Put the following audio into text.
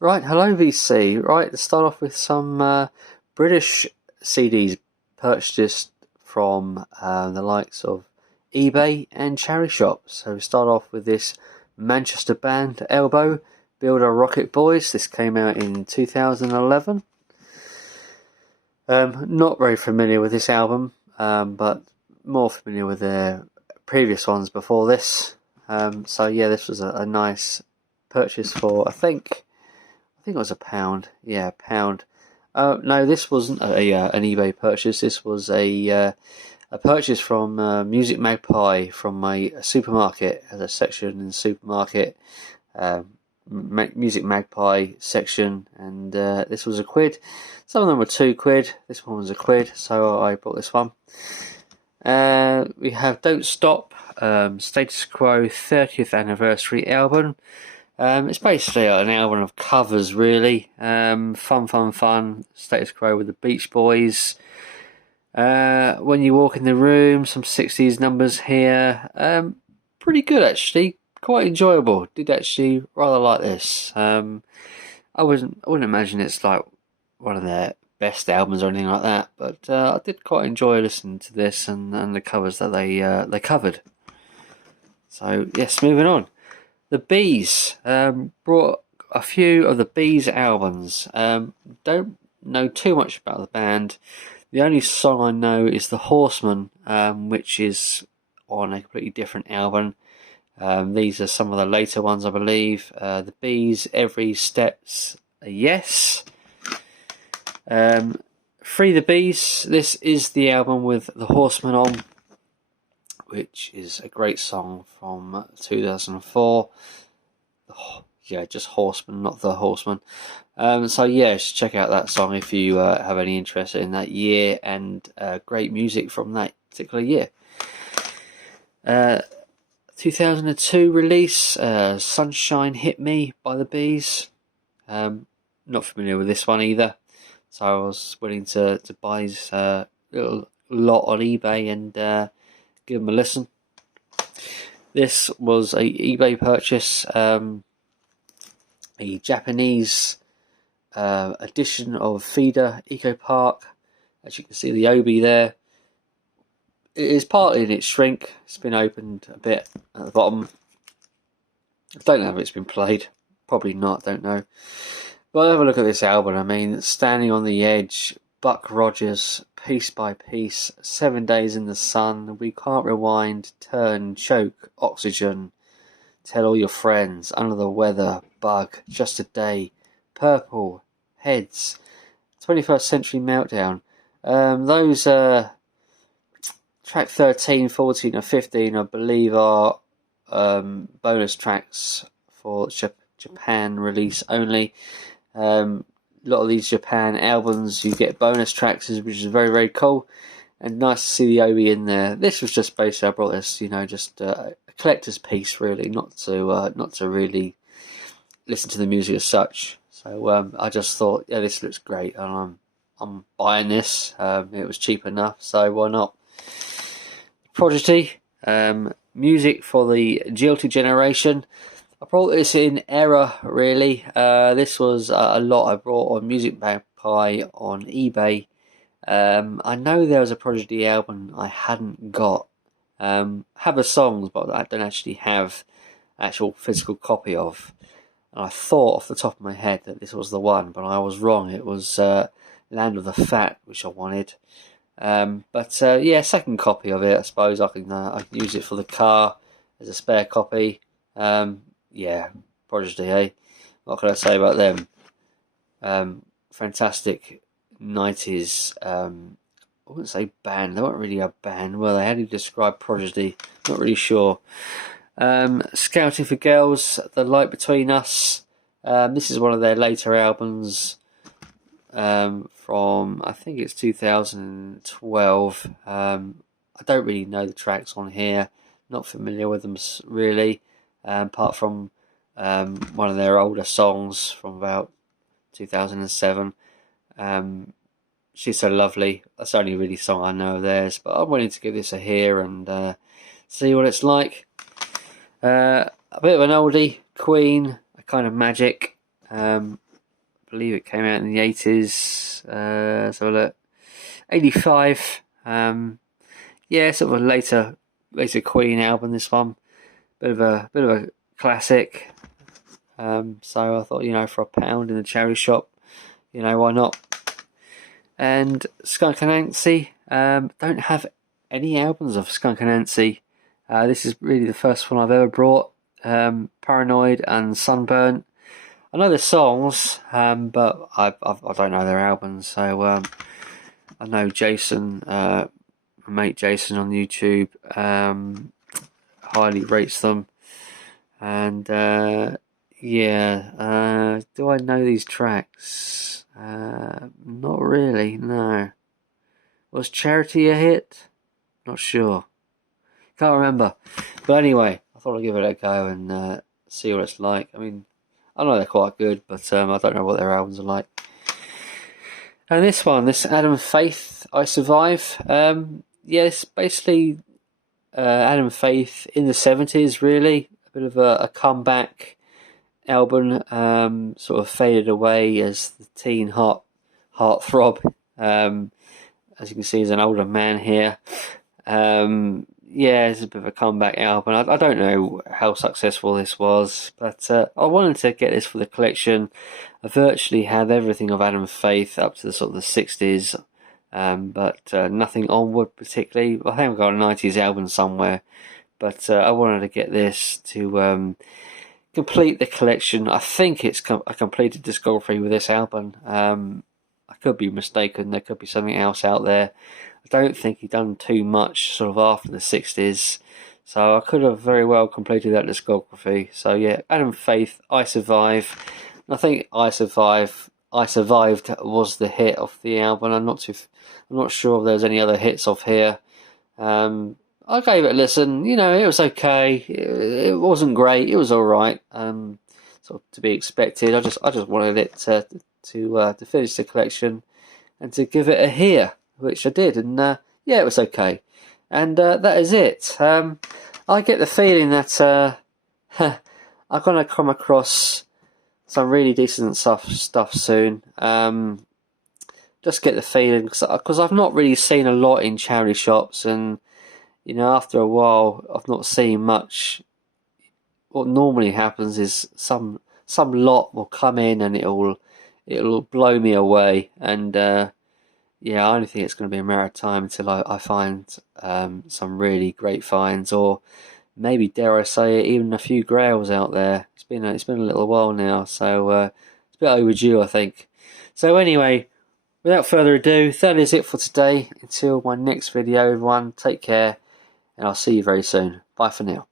Right, hello VC. Right, let's start off with some British CDs purchased from the likes of eBay and charity shops. So we start off with this Manchester band Elbow, Build Our Rocket Boys. This came out in 2011. Not very familiar with this album, but more familiar with their previous ones before this. So yeah, this was a nice purchase for, I think it was £1. Yeah, £1. No, this wasn't an eBay purchase. This was a purchase from Music Magpie from my supermarket. As a section in the supermarket, Music Magpie section, and this was £1. Some of them were £2. This one was £1, so I bought this one. We have Don't Stop, Status Quo 30th anniversary album. It's basically an album of covers, really. Fun. Status Quo with the Beach Boys. When You Walk in the Room, some 60s numbers here. Pretty good, actually. Quite enjoyable. Did actually rather like this. I wouldn't imagine it's like one of their best albums or anything like that, but I did quite enjoy listening to this and the covers that they covered. So yes, moving on. The Bees brought a few of the Bees albums. Don't know too much about the band. The only song I know is The Horseman, which is on a completely different album. These are some of the later ones, I believe. The Bees, Every Step's a Yes. Free the Bees. This is the album with The Horseman on, which is a great song from 2004. Yeah, just Horseman, not The Horseman. So yeah, just check out that song if you have any interest in that year and great music from that particular year. 2002 release, Sunshine Hit Me by the Bees. Not familiar with this one either, so I was willing to buy his little lot on eBay and give them a listen. This was a eBay purchase, a Japanese edition of Feeder Eco Park. As you can see, the obi there. It is partly in its shrink. It's been opened a bit at the bottom. I don't know if it's been played. Probably not, don't know. But have a look at this album. I mean, Standing on the Edge, Buck Rogers, Piece by Piece, 7 Days in the Sun, We Can't Rewind, Turn, Choke, Oxygen, Tell All Your Friends, Under the Weather, Bug, Just a Day, Purple, Heads, 21st Century Meltdown. Those track 13, 14 or 15 I believe are bonus tracks for Japan release only. A lot of these Japan albums you get bonus tracks, which is very, very cool, and nice to see the obi in there. This was just basically, I brought this, just a collector's piece, really, not to really listen to the music as such. So I just thought, yeah, this looks great, and I'm buying this. It was cheap enough, so why not? Prodigy, music for the Jilted generation. I brought this in error, really. This was a lot I brought on Music Magpie on eBay. I know there was a Prodigy album I hadn't got. Have the songs, but I don't actually have an actual physical copy of. And I thought off the top of my head that this was the one, but I was wrong. It was Land of the Fat, which I wanted. But yeah, second copy of it. I suppose I can use it for the car as a spare copy. Yeah, Prodigy, eh? What can I say about them? Fantastic 90s. I wouldn't say band. They weren't really a band, were they? How do you describe Prodigy? Not really sure. Scouting for Girls, The Light Between Us. This is one of their later albums. From I think it's 2012. I don't really know the tracks on here. Not familiar with them really, apart from one of their older songs from about 2007. She's So Lovely. That's the only really song I know of theirs, but I'm willing to give this a hear and see what it's like. A bit of an oldie, Queen, A Kind of Magic. I believe it came out in the 80s. So look, 85. Yeah, sort of a later Queen album. This one, bit of a classic. So I thought, for £1 in the charity shop, why not? And Skunk Anansie, don't have any albums of Skunk Anansie. This is really the first one I've ever brought. Paranoid and Sunburnt. I know the songs, but I don't know their albums. So I know Jason, my mate Jason on YouTube, highly rates them. And yeah, do I know these tracks? Not really, no. Was Charity a hit? Not sure. Can't remember. But anyway, I thought I'd give it a go and see what it's like. I mean, I know they're quite good, but I don't know what their albums are like. And this Adam Faith, I Survive. Yeah, it's basically Adam Faith in the 70s, really. A bit of a comeback album, sort of faded away as the teen heartthrob. As you can see, he's an older man here. Yeah, it's a bit of a comeback album. I don't know how successful this was, but I wanted to get this for the collection. I virtually have everything of Adam Faith up to the sort of the 60s, but nothing onward particularly. I think I've got a 90s album somewhere, but I wanted to get this to complete the collection. I think it's a completed discography with this album. I could be mistaken. There could be something else out there. I don't think he'd done too much sort of after the 60s, so I could have very well completed that discography. So yeah, Adam Faith, I Survive. And I think I Survived was the hit of the album. I'm not sure if there's any other hits off here. I gave it a listen. It was okay. It wasn't great. It was all right. Sort of to be expected. I just wanted it to finish the collection and to give it a hear, which I did, and yeah, it was okay. And that is it. I get the feeling that I'm going to come across some really decent stuff soon. Just get the feeling, because I've not really seen a lot in charity shops, and after a while I've not seen much. What normally happens is some lot will come in and it'll blow me away, and yeah, I only think it's going to be a matter of time until I find some really great finds, or maybe, dare I say it, even a few grails out there. It's been a little while now, so it's a bit overdue, I think. So anyway, without further ado, that is it for today. Until my next video, everyone, take care, and I'll see you very soon. Bye for now.